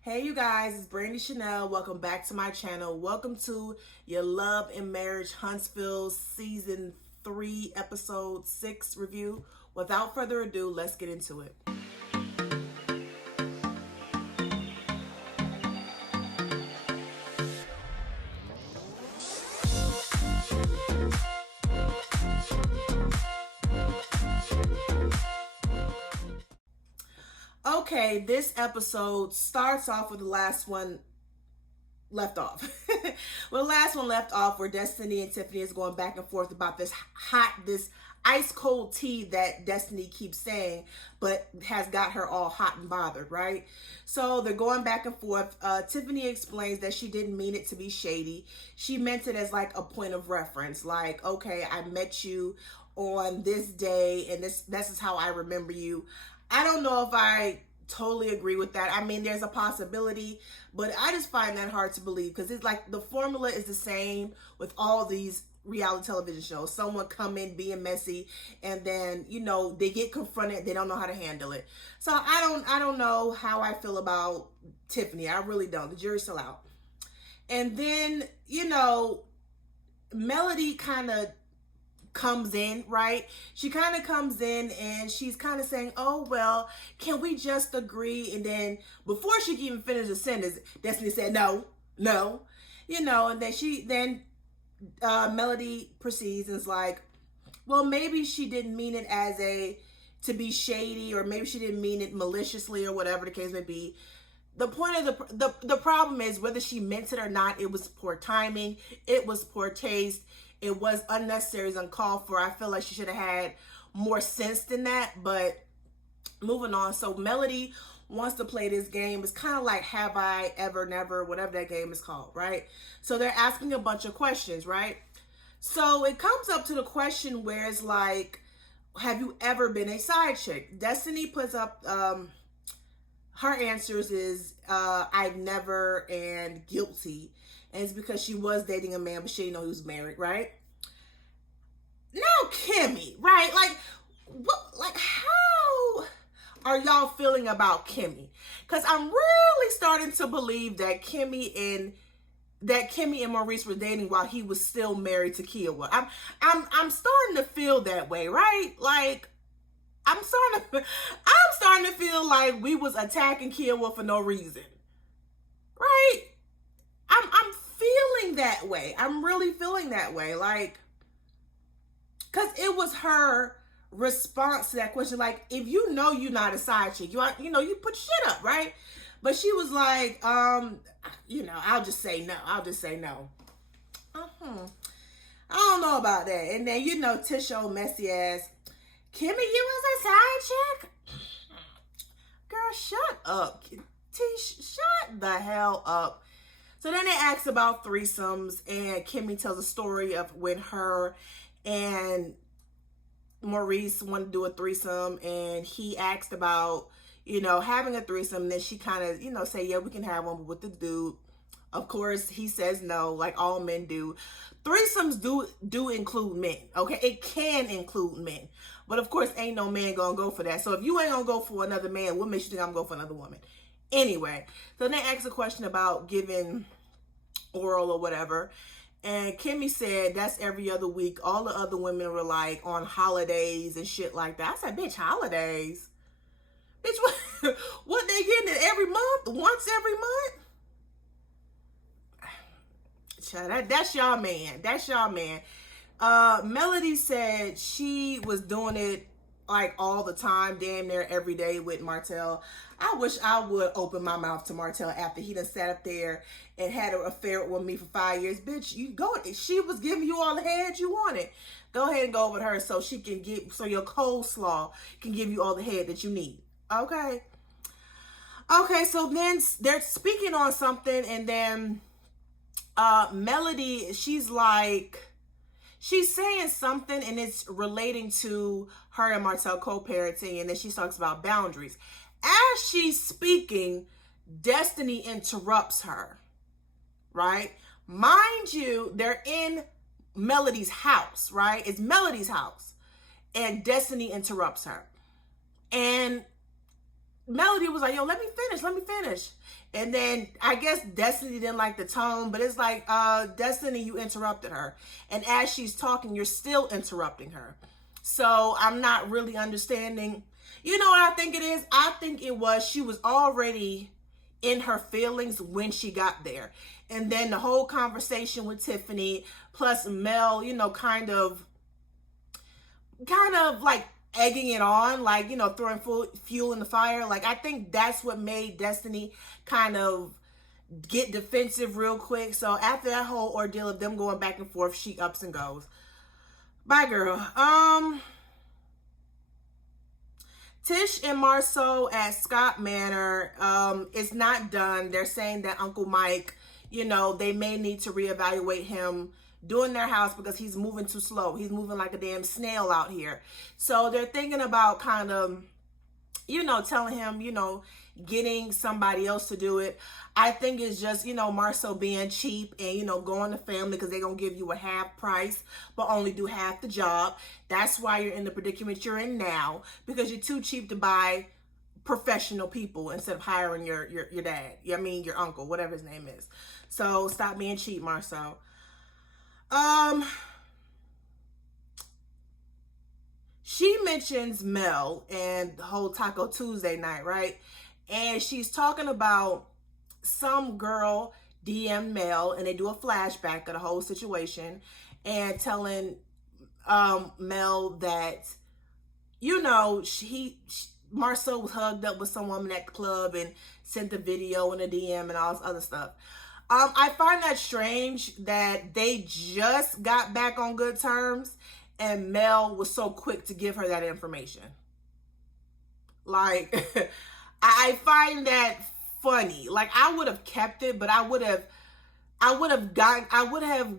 Hey you guys, it's Brandy Chanel. Welcome back to my channel. Welcome to your Love and Marriage Huntsville Season 3 Episode 6 review. Without further ado, let's get into it. Okay, this episode starts off with the last one left off. Well, the last one left off where Destiny and Tiffany is going back and forth about this ice cold tea that Destiny keeps saying, but has got her all hot and bothered, right? So they're going back and forth. Tiffany explains that she didn't mean it to be shady. She meant it as like a point of reference, like, okay, I met you on this day and this is how I remember you. I don't know if I totally agree with that. I mean, there's a possibility, but I just find that hard to believe because it's like the formula is the same with all these reality television shows. Someone come in being messy and then, they get confronted, they don't know how to handle it. So I don't know how I feel about Tiffany. I really don't. The jury's still out. And then, Melody kind of comes in, right? She kind of comes in and she's kind of saying, oh, well, can we just agree? And then before she can even finish the sentence, Destiny said, no, and then Melody proceeds and is like, well, maybe she didn't mean it as to be shady, or maybe she didn't mean it maliciously, or whatever the case may be. The point of the problem is whether she meant it or not, it was poor timing. It was poor taste. It was unnecessary, it's uncalled for. I feel like she should have had more sense than that, but moving on. So Melody wants to play this game. It's kind of like Have I Ever Never, whatever that game is called, right? So they're asking a bunch of questions, right? So it comes up to the question where it's like, have you ever been a side chick? Destiny puts up, her answers is, I've never and guilty. And it's because she was dating a man, but she didn't know he was married, right? Now, Kimmy, right? How are y'all feeling about Kimmy? Because I'm really starting to believe that Kimmy and Maurice were dating while he was still married to Kiowa. I'm starting to feel that way, right? Like, I'm starting to feel like we was attacking Kiowa for no reason, right? I'm feeling that way. I'm really feeling that way. Like, because it was her response to that question. Like, if you know you're not a side chick, you put shit up, right? But she was like, I'll just say no. I'll just say no. I don't know about that. And then, Tisha, old messy ass, Kimmy, you was a side chick? Girl, shut up. Tish, shut the hell up. So then they ask about threesomes, and Kimmy tells a story of when her and Maurice wanted to do a threesome, and he asked about, having a threesome. And then she kind of, say, yeah, we can have one with the dude. Of course, he says no, like all men do. Threesomes do include men, okay? It can include men. But of course, ain't no man gonna go for that. So if you ain't gonna go for another man, what makes you think I'm gonna go for another woman? Anyway, so they asked a question about giving oral or whatever. And Kimmy said, that's every other week. All the other women were like on holidays and shit like that. I said, bitch, holidays? Bitch, what they getting it every month? Once every month? Child, that's y'all man. That's y'all man. Melody said she was doing it like all the time, damn near every day with Marcel. I wish I would open my mouth to Marcel after he done sat up there and had an affair with me for 5 years. Bitch, you go. She was giving you all the head you wanted. Go ahead and go over to her so your coleslaw can give you all the head that you need. Okay. Okay, so then they're speaking on something, and then Melody, she's saying something, and it's relating to her and Marcel co-parenting, and then she talks about boundaries. As she's speaking, Destiny interrupts her, right? Mind you, they're in Melody's house, right? It's Melody's house, and Destiny interrupts her. And Melody was like, yo, let me finish. And then I guess Destiny didn't like the tone, but it's like, Destiny, you interrupted her. And as she's talking, you're still interrupting her. So I'm not really understanding. You know what I think it is? I think it was she was already in her feelings when she got there. And then the whole conversation with Tiffany plus Mel, you know, kind of like egging it on, like, you know, throwing fuel in the fire. Like, I think that's what made Destiny kind of get defensive real quick. So after that whole ordeal of them going back and forth, she ups and goes. Bye, girl. Tish and Marcel at Scott Manor is not done. They're saying that Uncle Mike, you know, they may need to reevaluate him doing their house because he's moving too slow. He's moving like a damn snail out here. So they're thinking about kind of, you know, telling him, you know, getting somebody else to do it. I think it's just, you know, Marcel being cheap and, you know, going to family because they're going to give you a half price but only do half the job. That's why you're in the predicament you're in now, because you're too cheap to buy professional people instead of hiring your dad. I mean, your uncle, whatever his name is. So stop being cheap, Marcel. She mentions Mel and the whole Taco Tuesday night, right? And she's talking about some girl DM Mel, and they do a flashback of the whole situation and telling Mel that, you know, Marcel was hugged up with some woman at the club and sent the video and a DM and all this other stuff. I find that strange that they just got back on good terms and Mel was so quick to give her that information. Like, I find that funny. Like, I would have kept it, but I would have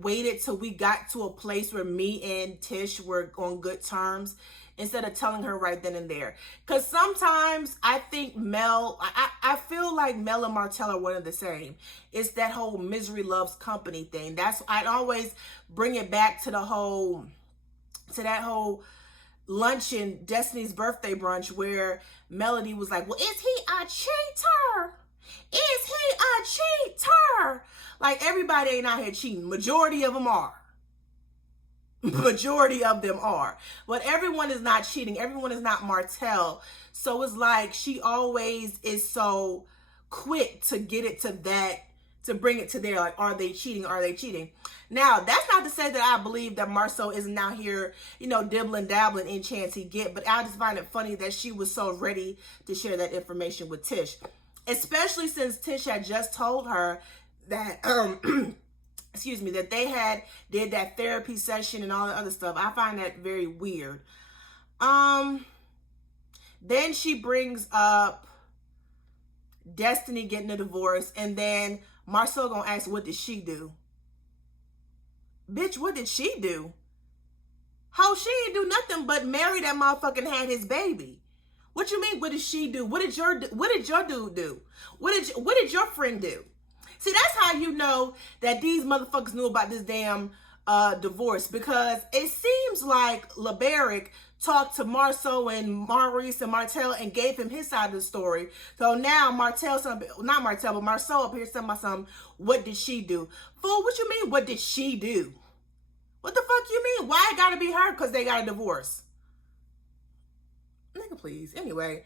waited till we got to a place where me and Tish were on good terms instead of telling her right then and there. Because sometimes I think I feel like Mel and Marcel are one of the same. It's that whole misery loves company thing. I'd always bring it back to that whole luncheon, Destiny's birthday brunch, where Melody was like, well, is he a cheater? Is he a cheater? Like, everybody ain't out here cheating. Majority of them are. Majority of them are. But everyone is not cheating. Everyone is not Martell. So it's like she always is so quick to get it to that, to bring it to there. Like, are they cheating? Are they cheating? Now, that's not to say that I believe that Marcel isn't out here, you know, dibbling, dabbling any chance he get. But I just find it funny that she was so ready to share that information with Tish. Especially since Tish had just told her that, excuse me, that they did that therapy session and all the other stuff. I find that very weird. Then she brings up Destiny getting a divorce, and then Marcel gonna ask, what did she do? Bitch, what did she do? How she ain't do nothing but marry that motherfucker and had his baby. What you mean, what did she do? What did your dude do? What did your friend do? See, that's how you know that these motherfuckers knew about this damn divorce, because it seems like LeBaric talked to Marcel and Maurice and Marcel and gave him his side of the story. So now Marcel up here saying about something, what did she do? Fool, what you mean, what did she do? What the fuck you mean? Why it gotta be her? Because they got a divorce. Nigga, please. Anyway,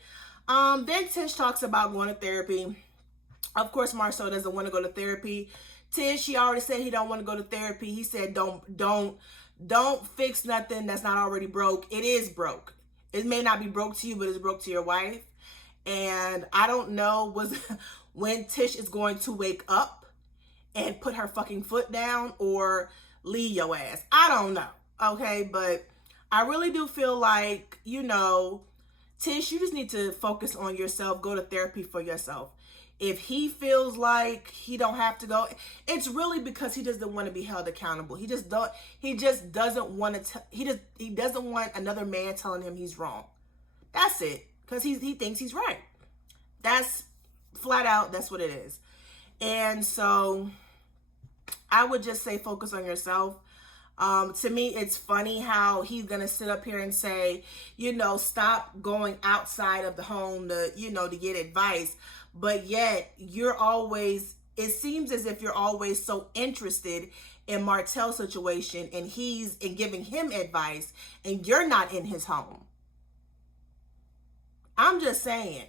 then Tish talks about going to therapy. Of course, Marcel doesn't want to go to therapy. Tish, he already said he don't want to go to therapy. He said don't fix nothing that's not already broke. It is broke. It may not be broke to you, but it's broke to your wife. And I don't know when Tish is going to wake up and put her fucking foot down or leave your ass. I don't know. Okay, but I really do feel like, you know, Tish, you just need to focus on yourself. Go to therapy for yourself. If he feels like he don't have to go, it's really because he doesn't want to be held accountable. He doesn't want another man telling him he's wrong. That's it. Because he thinks he's right. That's flat out, that's what it is. And so I would just say focus on yourself. To me, it's funny how he's gonna sit up here and say, stop going outside of the home to, to get advice. But yet it seems as if you're always so interested in Marcel's situation and he's in giving him advice and you're not in his home. I'm just saying.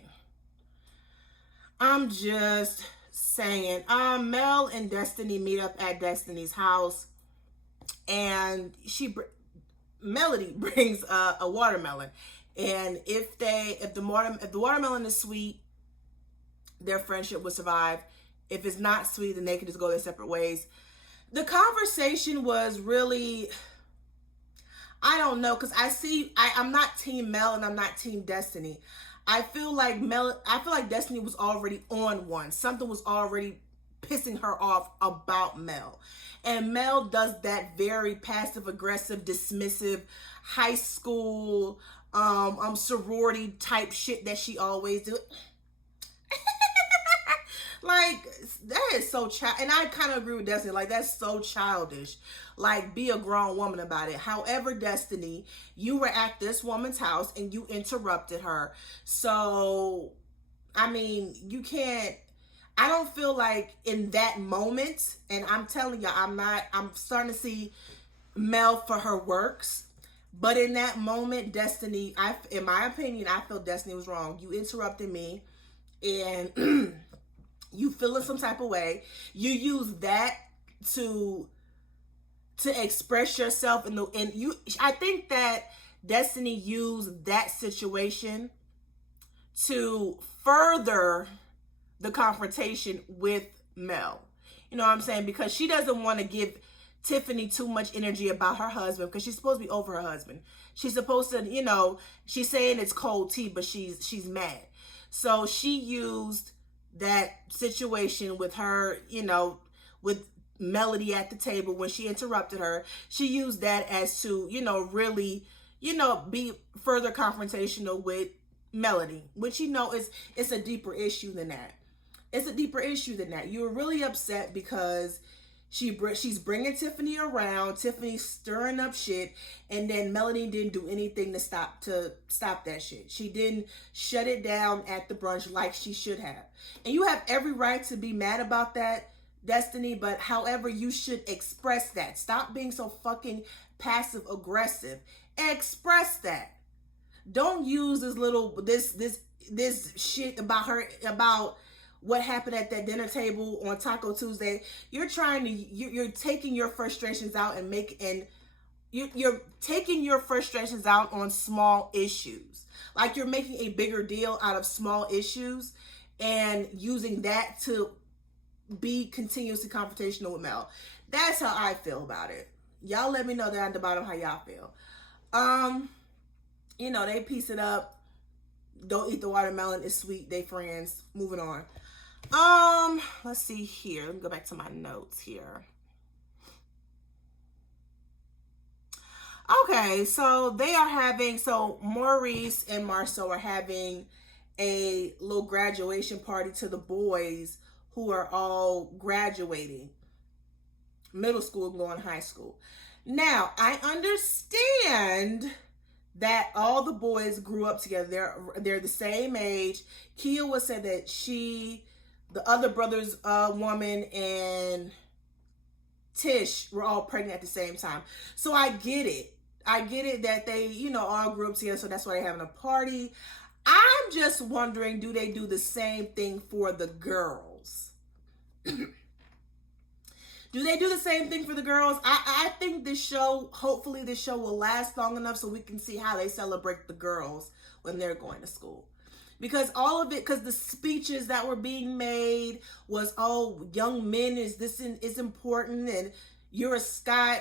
Mel and Destiny meet up at Destiny's house, and Melody brings a watermelon, and if the watermelon is sweet, their friendship will survive. If it's not sweet, then they can just go their separate ways. The conversation was really, I don't know, because I'm not Team Mel and I'm not Team Destiny. I feel like Destiny was already on one. Something was already pissing her off about Mel. And Mel does that very passive aggressive, dismissive, high school, sorority type shit that she always do. Like, that is so and I kind of agree with Destiny. Like, that's so childish. Like, be a grown woman about it. However, Destiny, you were at this woman's house and you interrupted her. So, I mean, you can't, I don't feel like in that moment, and I'm telling you, I'm starting to see Mel for her works. But in that moment, Destiny, in my opinion, I feel Destiny was wrong. You interrupted me and you feeling some type of way. You use that to express yourself I think that Destiny used that situation to further the confrontation with Mel. You know what I'm saying? Because she doesn't want to give Tiffany too much energy about her husband, because she's supposed to be over her husband. She's supposed to, she's saying it's cold tea, but she's mad. So she used that situation with her, with Melody at the table when she interrupted her. She used that as to, really, be further confrontational with Melody, which, it's a deeper issue than that. It's a deeper issue than that. You were really upset because she's bringing Tiffany around. Tiffany's stirring up shit, and then Melody didn't do anything to stop that shit. She didn't shut it down at the brunch like she should have. And you have every right to be mad about that, Destiny, but however, you should express that. Stop being so fucking passive aggressive. Express that. Don't use this shit about what happened at that dinner table on Taco Tuesday. You're taking your frustrations out you're taking your frustrations out on small issues. Like, you're making a bigger deal out of small issues and using that to be continuously confrontational with Mel. That's how I feel about it. Y'all let me know down at the bottom how y'all feel. They piece it up. Don't eat the watermelon. It's sweet. They friends. Moving on. Let's see here. Let me go back to my notes here. Okay, so Maurice and Marcel are having a little graduation party to the boys who are all graduating middle school and going to high school. Now, I understand that all the boys grew up together. They're the same age. Kia was said that the other brother's woman, and Tish were all pregnant at the same time. So I get it. I get it that they, all grew up together, so that's why they're having a party. I'm just wondering, do they do the same thing for the girls? Do they do the same thing for the girls? I think hopefully this show will last long enough so we can see how they celebrate the girls when they're going to school. Because the speeches that were being made was, young men is important, and you're a Scot,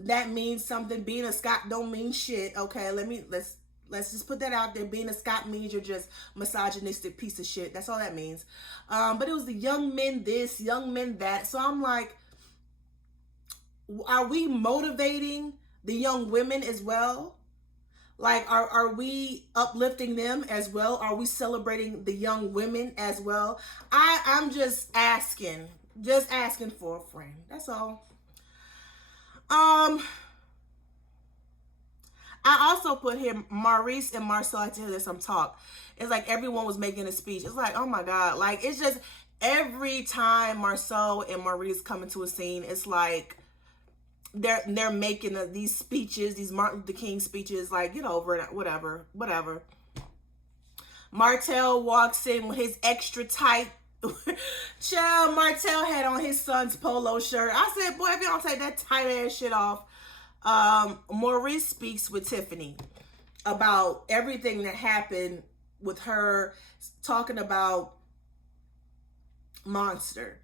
that means something. Being a Scot don't mean shit. Okay, let's just put that out there. Being a Scot means you're just misogynistic piece of shit. That's all that means. But it was the young men this, young men that. So I'm like, are we motivating the young women as well? Like, are we uplifting them as well? Are we celebrating the young women as well? I'm just asking for a friend. That's all. I also put here Maurice and Marcel. I tell you some talk. It's like everyone was making a speech. It's like, oh my God. Like, it's just every time Marcel and Maurice come into a scene, it's like they're making these speeches, these Martin Luther King speeches. Like, get over it, whatever. Martel walks in with his extra tight. Child, Martel had on his son's polo shirt. I said, boy, if you don't take that tight ass shit off. Maurice speaks with Tiffany about everything that happened with her, talking about Monster.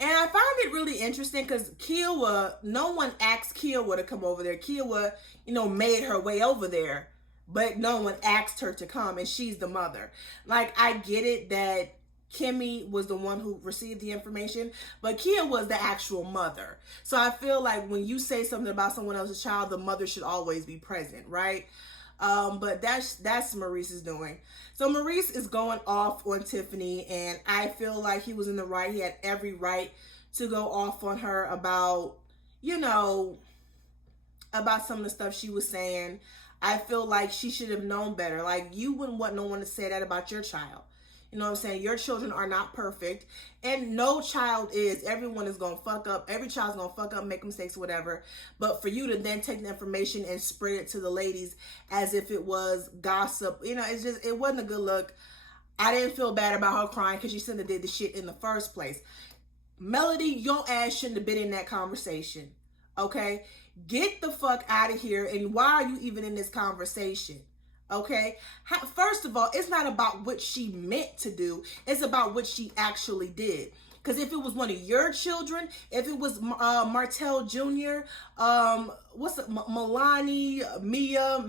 And I found it really interesting because Kiowa, no one asked Kiowa to come over there. Kiowa, made her way over there, but no one asked her to come, and she's the mother. Like, I get it that Kimmy was the one who received the information, but Kia was the actual mother. So I feel like when you say something about someone else's child, the mother should always be present, right? But that's Maurice's doing. So Maurice is going off on Tiffany, and I feel like he was in the right. He had every right to go off on her about, about some of the stuff she was saying. I feel like she should have known better. Like, you wouldn't want no one to say that about your child. You know what I'm saying? Your children are not perfect, and no child is. Everyone is going to fuck up. Every child's going to fuck up, make mistakes, whatever. But for you to then take the information and spread it to the ladies as if it was gossip, it wasn't a good look. I didn't feel bad about her crying because she shouldn't have did the shit in the first place. Melody, your ass shouldn't have been in that conversation. Okay? Get the fuck out of here. And why are you even in this conversation? Okay, first of all, it's not about what she meant to do. It's about what she actually did. Because if it was one of your children, if it was Martel Jr., Milani, Mia,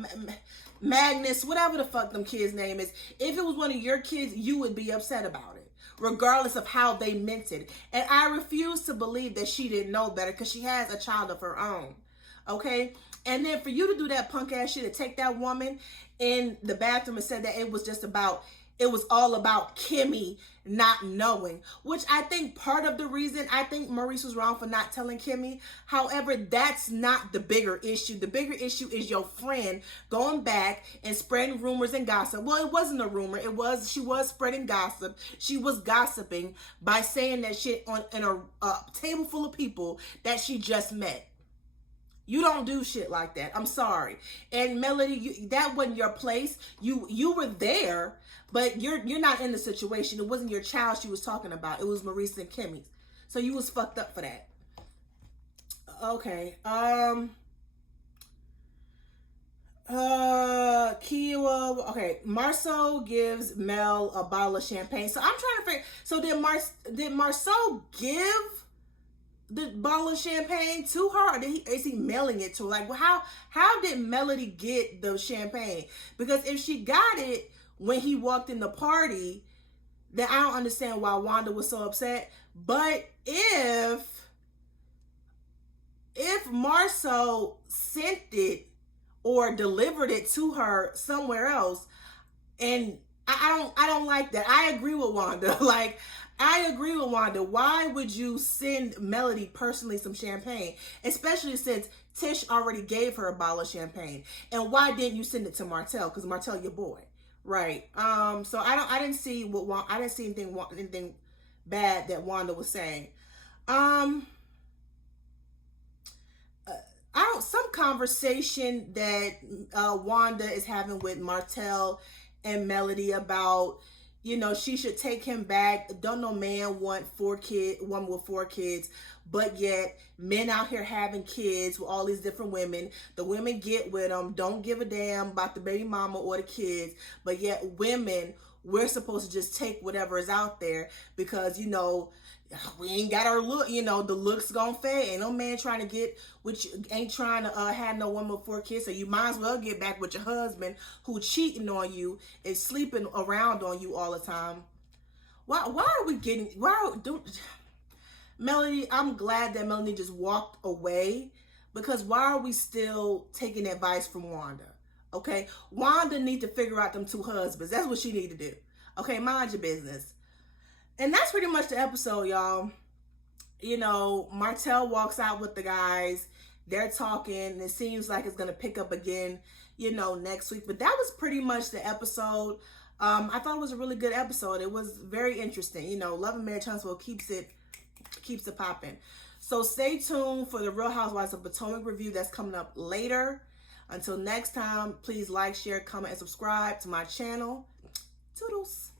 Magnus, whatever the fuck them kids' name is, if it was one of your kids, you would be upset about it, regardless of how they meant it. And I refuse to believe that she didn't know better because she has a child of her own. Okay? And then for you to do that punk ass shit, to take that woman in the bathroom and said that it was all about Kimmy not knowing, which I think part of the reason, I think Maurice was wrong for not telling Kimmy. However, that's not the bigger issue. The bigger issue is your friend going back and spreading rumors and gossip. Well, it wasn't a rumor. She was spreading gossip. She was gossiping by saying that shit in a table full of people that she just met. You don't do shit like that. I'm sorry. And Melody, that wasn't your place. You were there, but you're not in the situation. It wasn't your child she was talking about. It was Maurice and Kimmy's. So you was fucked up for that. Okay. Kiowa. Okay. Marcel gives Mel a bottle of champagne. So I'm trying to figure. So did Marcel give the bottle of champagne to her, or is he mailing it to her? Like, well, how did Melody get the champagne? Because if she got it when he walked in the party, then I don't understand why Wanda was so upset. But if Marcel sent it or delivered it to her somewhere else, and I don't like that. I agree with Wanda. Like, I agree with Wanda. Why would you send Melody personally some champagne? Especially since Tish already gave her a bottle of champagne. And why didn't you send it to Martel? Because Martel your boy. Right. So I didn't see anything bad that Wanda was saying. Some conversation that Wanda is having with Martel and Melody about, she should take him back. Don't no man want woman with 4 kids, but yet men out here having kids with all these different women. The women get with them, don't give a damn about the baby mama or the kids, but yet women, we're supposed to just take whatever is out there because, we ain't got our look, the looks gonna fade. Ain't no man trying to get, which ain't trying to have no woman with 4 kids. So you might as well get back with your husband who cheating on you and sleeping around on you all the time. Why are we getting, Melody, I'm glad that Melody just walked away, because why are we still taking advice from Wanda? Okay. Wanda need to figure out them 2 husbands. That's what she need to do. Okay. Mind your business. And that's pretty much the episode, y'all. Martel walks out with the guys. They're talking. It seems like it's going to pick up again. you know, next week. But that was pretty much the episode. I thought it was a really good episode. It was very interesting. You know, Love and Marriage Huntsville keeps it popping. So stay tuned for the Real Housewives of Potomac review that's coming up later. Until next time, please like, share, comment, and subscribe to my channel. Toodles.